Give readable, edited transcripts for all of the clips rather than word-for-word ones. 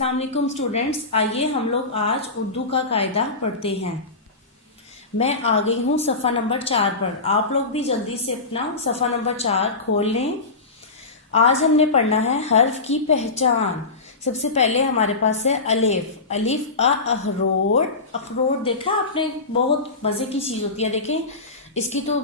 अस्सलाम वालेकुम स्टूडेंट्स, आइए हम लोग आज उर्दू का कायदा पढ़ते हैं। मैं आ गई हूँ सफ़ा नंबर 4 पर। आप लोग भी जल्दी से अपना सफ़ा नंबर 4 खोल लें। आज हमने पढ़ना है हर्फ की पहचान। सबसे पहले हमारे पास है अलिफ। अलिफ अखरोट। अखरोट देखा आपने, बहुत मज़े की चीज़ होती है। देखें इसकी तो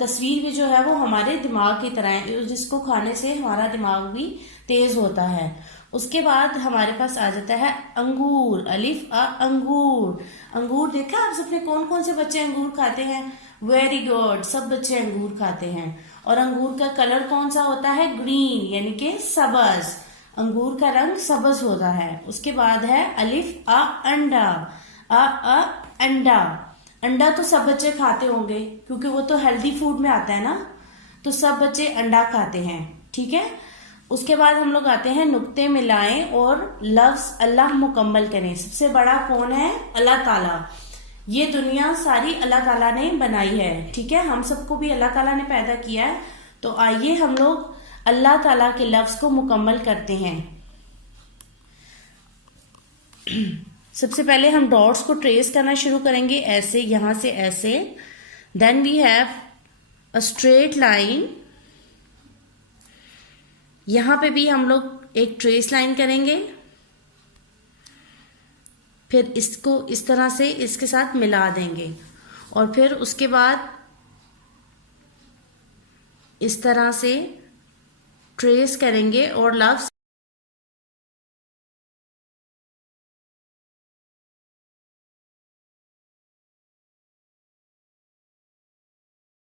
तस्वीर भी जो है वो हमारे दिमाग की तरह है, जिसको खाने से हमारा दिमाग भी तेज होता है। उसके बाद हमारे पास आ जाता है अंगूर। अलिफ अंगूर। अंगूर देखा आप सबने, कौन कौन से बच्चे अंगूर खाते हैं? वेरी गुड, सब बच्चे अंगूर खाते हैं। और अंगूर का कलर कौन सा होता है? ग्रीन, यानी कि सबज। अंगूर का रंग सबज होता है। उसके बाद है अलिफ अंडा। अंडा। अंडा तो सब बच्चे खाते होंगे क्योंकि वो तो हेल्दी फूड में आता है ना, तो सब बच्चे अंडा खाते हैं। ठीक है। उसके बाद हम लोग आते हैं नुक्ते मिलाएं और लफ्ज अल्लाह मुकम्मल करें। सबसे बड़ा कौन है? अल्लाह ताला। ये दुनिया सारी अल्लाह ताला ने बनाई है। ठीक है, हम सबको भी अल्लाह ताला ने पैदा किया है। तो आइए हम लोग अल्लाह ताला के लफ्ज को मुकम्मल करते हैं। सबसे पहले हम डॉट्स को ट्रेस करना शुरू करेंगे, ऐसे, यहां से ऐसे। Then we have a straight line. यहां पे भी हम लोग एक ट्रेस लाइन करेंगे, फिर इसको इस तरह से इसके साथ मिला देंगे और फिर उसके बाद इस तरह से ट्रेस करेंगे और लफ्ज